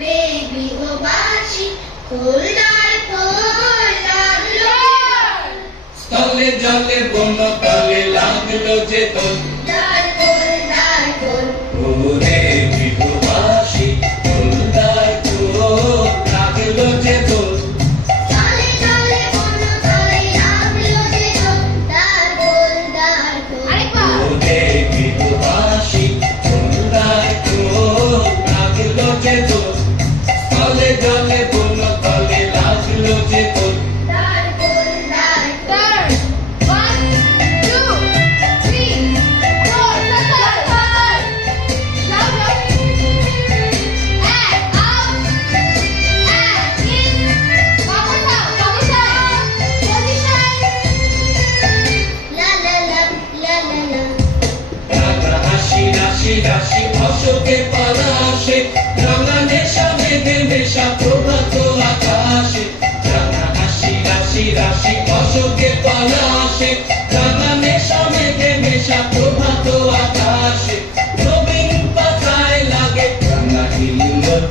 রে গৃহবাসী খোলদার খোল লাগলো স্থলে জলে বন তলে লাগলো যে দোল দ্বার খোল ওরে গৃহবাসী খোলদার খোল লাগলো যে দোল তলে তলে বন তলে লাগলো যে দোল দ্বার খোল আরেকবার ওরে গৃহবাসী খোলদার খোল লাগলো যে দোল স্থলে জলে বন তলে লাগলো যে দোল দ্বার খোল দ্বার 1 2 3 4 লাভ এক আউট এক ইন বাবুসা পজিশন লা লা লা লা লা লা রাঙা হাসি রাশি রাশি অশোকে পালা আসে রাঙা নেশা মেঘে নেশা প্রভাত আকাশে রাঙা হাসি রাশি রাশি অশোকে পালা আসে রাঙা নেশা মেঘে নেশা প্রভাত আকাশে নবীন পাতায় লাগে রাঙা হিল্লোল